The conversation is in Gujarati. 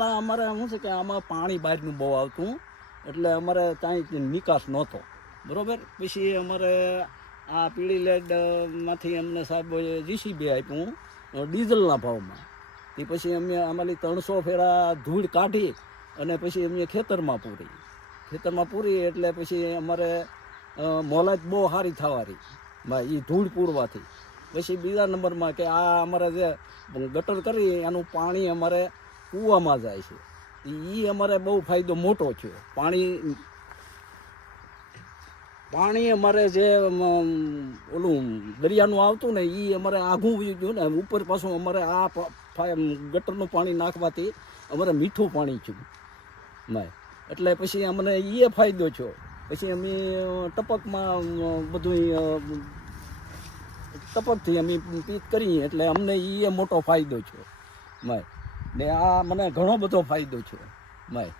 પહેલાં અમારે શું છે કે આમાં પાણી બહારનું બહુ આવતું, એટલે અમારે ત્યાં નિકાસ નહોતો, બરાબર. પછી અમારે આ પીળી લેડમાંથી અમને સાહેબ જીસીબી આપ્યું ડીઝલના ભાવમાં. તે પછી અમે અમારી 300 ફેરા ધૂળ કાઢી અને પછી અમે ખેતરમાં પૂરી એટલે પછી અમારે મોલાજ બહુ સારી થવાની ભાઈ એ ધૂળ પૂરવાથી. પછી બીજા નંબરમાં કે આ અમારે જે ગટર કરી એનું પાણી અમારે કૂવામાં જાય છે, એ અમારે બહુ ફાયદો મોટો છે. પાણી અમારે જે ઓલું દરિયાનું આવતું ને એ અમારે આઘું ગયું ને ઉપર પાછું અમારે આ ગટરનું પાણી નાખવાથી અમારે મીઠું પાણી થયું ભાઈ, એટલે પછી અમને એ ફાયદો થયો. પછી અમે ટપકમાં બધું ટપકથી અમે પીત કરીએ એટલે અમને એ મોટો ફાયદો છે ભાઈ, ને આ મને ઘણો બધો ફાયદો છે ભાઈ.